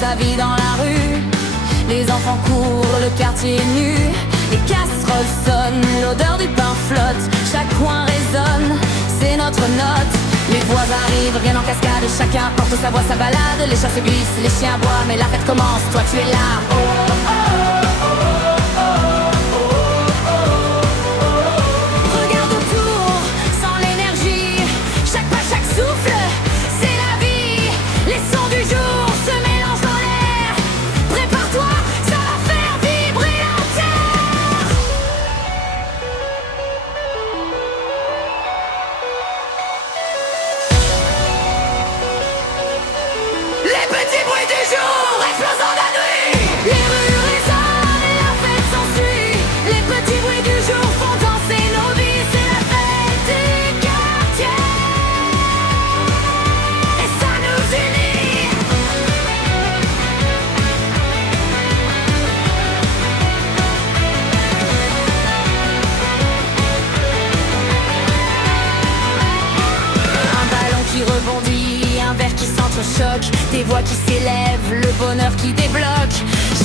sa vie dans la rue. Les enfants courent, le quartier est nu. Les casseroles sonnent, l'odeur du pain flotte. Chaque coin résonne, c'est notre note. Les voix arrivent, rien en cascade. Chacun porte sa voix, sa balade. Les chats se glissent, les chiens aboient. Mais la fête commence, toi tu es là. Oh, oh, oh, oh, oh, oh, oh, oh. Regarde autour, sans l'énergie. Chaque pas, chaque souffle, c'est la vie. Les sons du jour se mélangent dans l'air. Prépare-toi, ça va faire vibrer la terre. Les petits bruits du jour explosent la nuit. Les rues résonnent et la fête s'ensuit. Les petits bruits du jour font danser nos vies. C'est la fête du quartier et ça nous unit. Un ballon qui rebondit, un verre qui s'entrechoque, des voix qui s'élèvent, le bonheur qui débloque.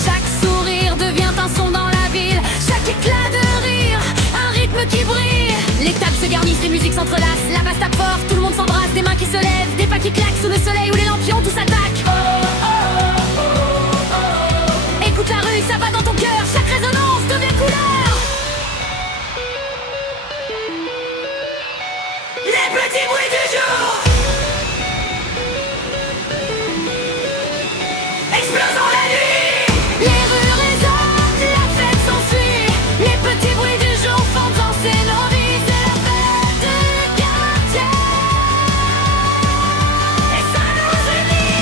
Chaque sourire devient un son dans la ville, chaque éclat de rire, un rythme qui brille. Les tables se garnissent, les musiques s'entrelacent, la basse tape fort, tout le monde s'embrasse, des mains qui se lèvent, des pas qui claquent sous le soleil où les lampions tous attaquent. Oh, oh, oh, oh, oh. Écoute la rue, ça bat dans ton cœur, chaque résonance devient couleur. Les petits bruits du jour explosant la nuit. Les rues résonnent, la fête s'ensuit. Les petits bruits du jour font danser nos vies. C'est la fête du quartier et ça nous unit.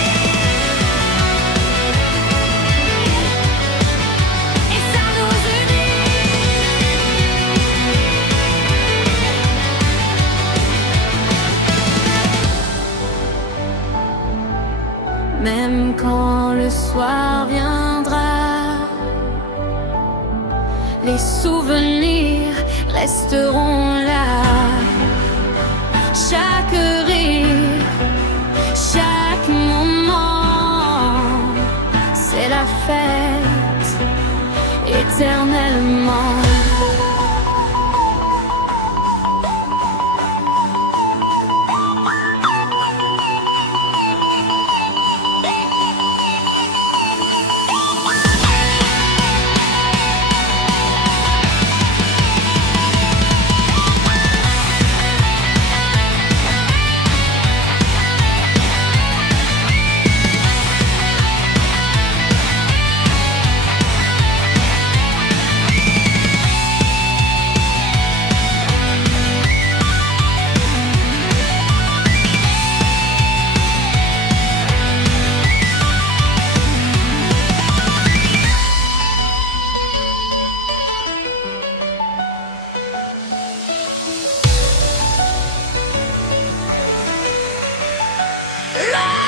Et ça nous unit. Même quand le soir viendra, les souvenirs resteront là. Chaque rire, chaque moment, c'est la fête éternellement. La